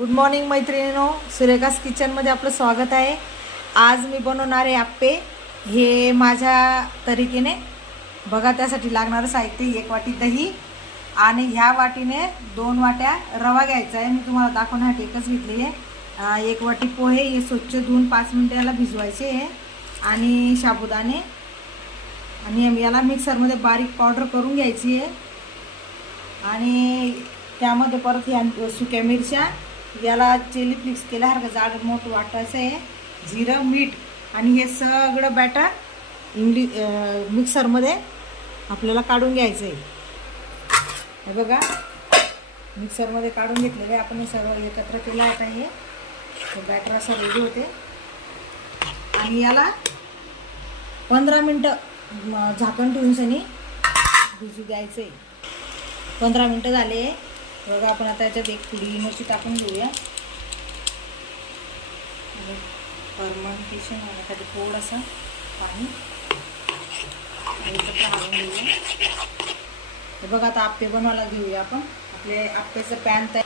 Good morning मैत्रिणीनो. सुरेखास किचनमध्ये आपलं स्वागत आहे. आज मी बनवणार आहे आप्पे हे माझ्या तरीकेने बघा त्यासाठी लागणारं साहित्य एक वाटी दही आणि ह्या वाटीने दोन वाट्या रवा घ्यायचा आहे. मी तुम्हाला दाखवण्यासाठी एकच घेतली आहे. एक वाटी पोहे हे स्वच्छ धुवून पाच मिनिटाला भिजवायचे आहे. आणि साबुदाणे. आणि याला मिक्सरमध्ये बारीक पावडर करून घ्यायची आहे. आणि त्यामध्ये परत या सुक्या मिरच्या याला चिली फ्लिक्स केल्यासारखं जाड मोठं वाटायचं आहे. जिरं मीठ आणि हे सगळं बॅटर इंग्लि मिक्सरमध्ये आपल्याला काढून घ्यायचं आहे. हे बघा. मिक्सरमध्ये काढून घेतलेलं आहे. आपण हे एकत्र केलं आता हे. बॅटर असं रेडी होते. आणि याला पंधरा मिनटं झाकण ठेवून सनी भिजू द्यायचं आहे पंधरा मिनटं झाले. बघा आपण आता याच्यात एक थोडी मिरची टाकून घेऊया. फर्मंटेशन होण्यासाठी थोडंसं पाणी घेऊया हे बघा आता आप्पे बनवायला घेऊया आपण. आपले आप्पेचं पॅन तयार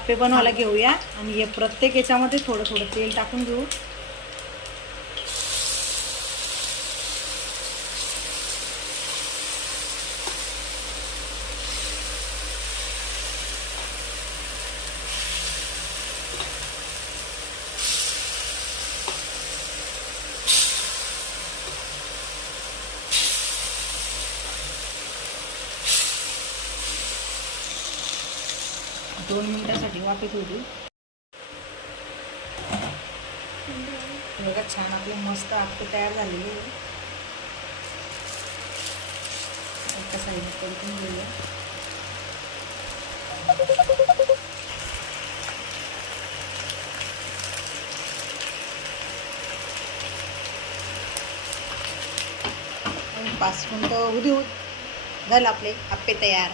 आप्पे बनवायला घेऊया. आणि हे प्रत्येक याच्यामध्ये थोडं थोडं तेल टाकून घेऊ. दोन मिनिटासाठी वाफेत होती. बघा छान आपले मस्त आप्पे तयार झालेले एका साईडने परतून घेऊया. पाच मिनटं उधी झालं आपले आप्पे तयार.